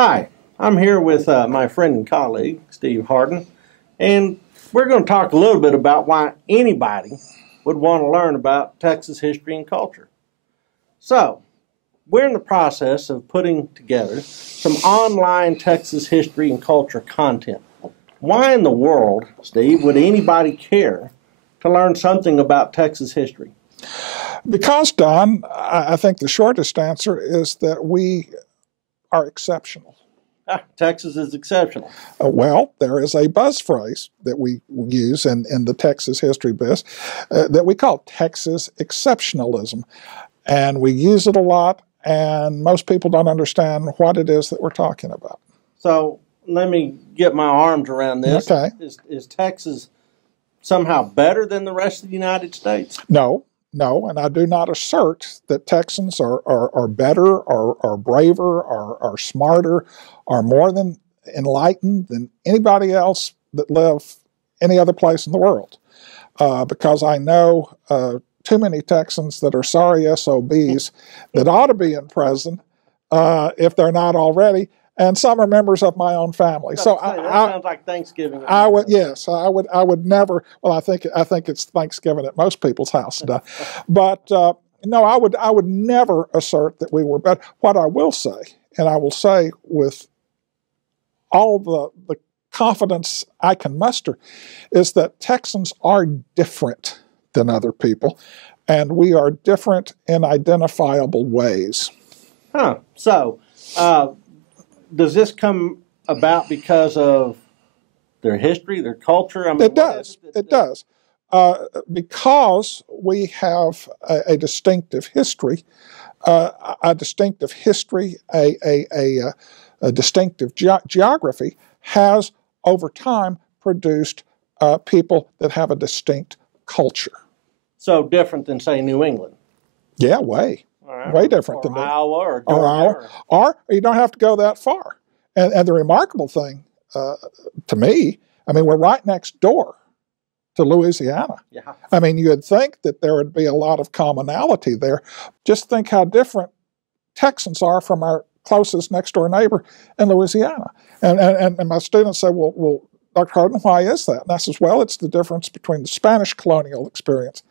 Hi, I'm here with my friend and colleague, Steve Harden, and we're going to talk a little bit about why anybody would want to learn about Texas history and culture. So, we're in the process of putting together some online Texas history and culture content. Why in the world, Steve, would anybody care to learn something about Texas history? Because, Don, I think the shortest answer is that we are exceptional. Texas is exceptional. Well, there is a buzz phrase that we use in the Texas history biz that we call Texas exceptionalism. And we use it a lot, and most people don't understand what it is that we're talking about. So let me get my arms around this. Okay. Is Texas somehow better than the rest of the United States? No, and I do not assert that Texans are better or braver or smarter or more than enlightened than anybody else that live any other place in the world. Because I know too many Texans that are sorry SOBs that ought to be in prison if they're not already. And some are members of my own family. That sounds like Thanksgiving. I would never. Well, I think it's Thanksgiving at most people's house, but no, I would never assert that we were better. What I will say, and I will say with all the confidence I can muster, is that Texans are different than other people, and we are different in identifiable ways. So. Does this come about because of their history, their culture? I mean, it does. It does. Because we have a distinctive history, a distinctive geography has over time produced people that have a distinct culture. So different than, say, New England? Yeah, way. Way different than Iowa or Georgia. Or you don't have to go that far. And the remarkable thing to me, I mean, we're right next door to Louisiana. Yeah. I mean, you'd think that there would be a lot of commonality there. Just think how different Texans are from our closest next door neighbor in Louisiana. And my students say, well, Dr. Harden, why is that? And I says, well, it's the difference between the Spanish colonial experience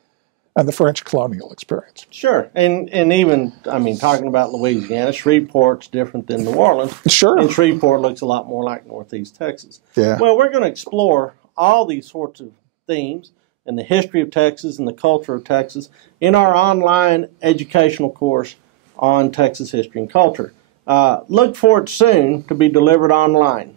and the French colonial experience. Sure. And even, I mean, talking about Louisiana, Shreveport's different than New Orleans. Sure. And Shreveport looks a lot more like Northeast Texas. Yeah. Well, we're going to explore all these sorts of themes and the history of Texas and the culture of Texas in our online educational course on Texas history and culture. Look for it soon to be delivered online.